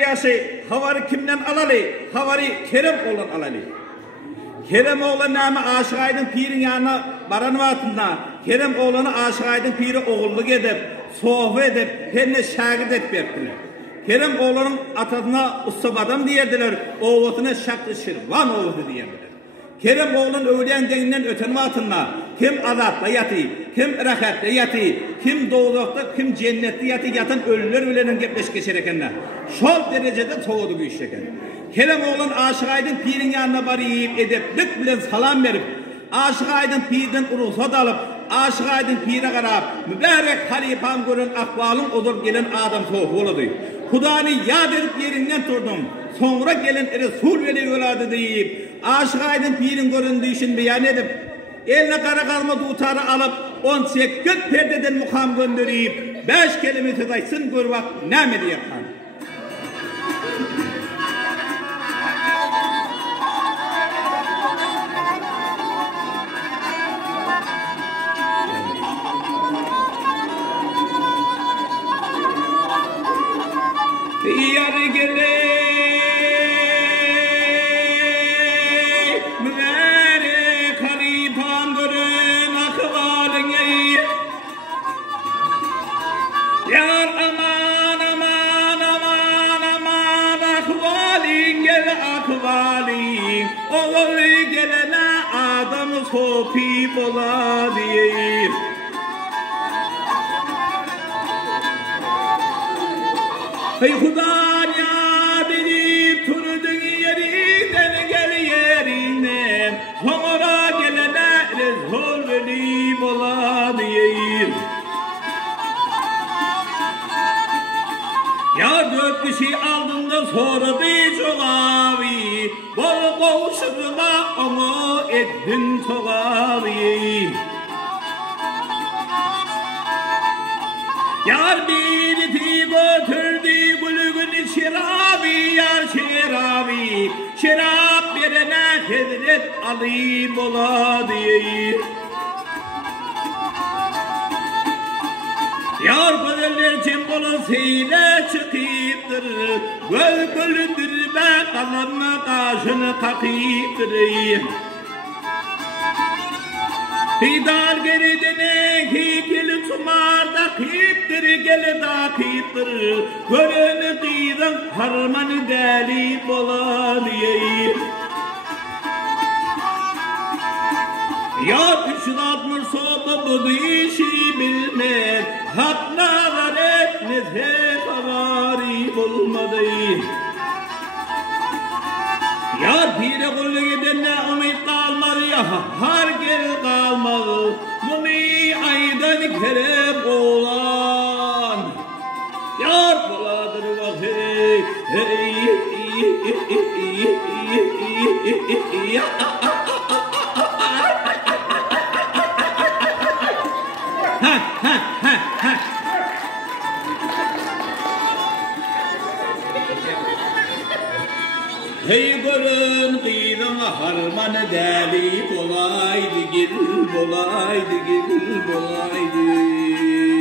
Yaşı havarı kimden alalı? Havarı Kerem oğlan alalı. Kerem oğlan nama Aşık Aydın Pir'in yanına baran vatında. Kerem oğlanı Aşık Aydın Pir'i oğulluk edip, sohbet edip, kendine şagird etmektiler. Kerem oğlanın atasına ustap adam diyerdiler, oğutuna Şaklı Şirvan oğutu diyerdiler. Kerem oğlan öğleyen deninden öten vatında, kim azapta yatı, kim rahatta yatı, kim doğdukta, kim cennette yatı yatan ölüler ölenin gepleş geçerekenler. Şol derecede toğudu bu işleken. Kerem oğlan Aşık Aydın Pir'in yanına barıyıp edeplik bilen salam verip, Aşık Aydın Pir'den ruhsat alıp, Aşık Aydın Pir'e karab, mübarek halifam görün akvalın odur gelen adam soğuk oladı. Hudanı yad edip yerinden turdum. Sonra gelen Resul veli öladı deyip, Aşık Aydın Pir'in göründüğü için beyan edip, eline kara kalma tutarı alıp, 18 perdeden mukam gönderip, 5 kelime tüzaysın gör bak ne mi diyekan. Yar gele mübarek halifam görün akvalın yar aman aman aman aman akvalin gel akvalin oğul gelene adam sopi bola diyeyim. Hey Hudan ya bilip turdun yerinden gel yerinden sonra gelene Resul veli bola diyeyim. Ya 4 kişi aldığında sonra bir çok abi bol bol şırma onu ettin çok abi. Yar bir iti götürdü gülgün şirabi yar şirabi şirab birine Hazret Ali bola diyeyim. Yar güzeller cembolun seyle çıkıptır gölgüldür be kalanına kaşını kakıptır. Hidar geridine hikil tumarda kiptir gel da kiptir görünü kıydan harmanı deli bola diyeyim. Ya 360 soğuk bu işi bilmez hatlar etmez hep avari olmadı. Ya pire kulu gidene ümit kalmadı ya har gel kalmadı mumi aydan kerem olan yar boladır bak hey hey görün kıydan harmanı deli bolaydı gel bolaydı gel bolaydı.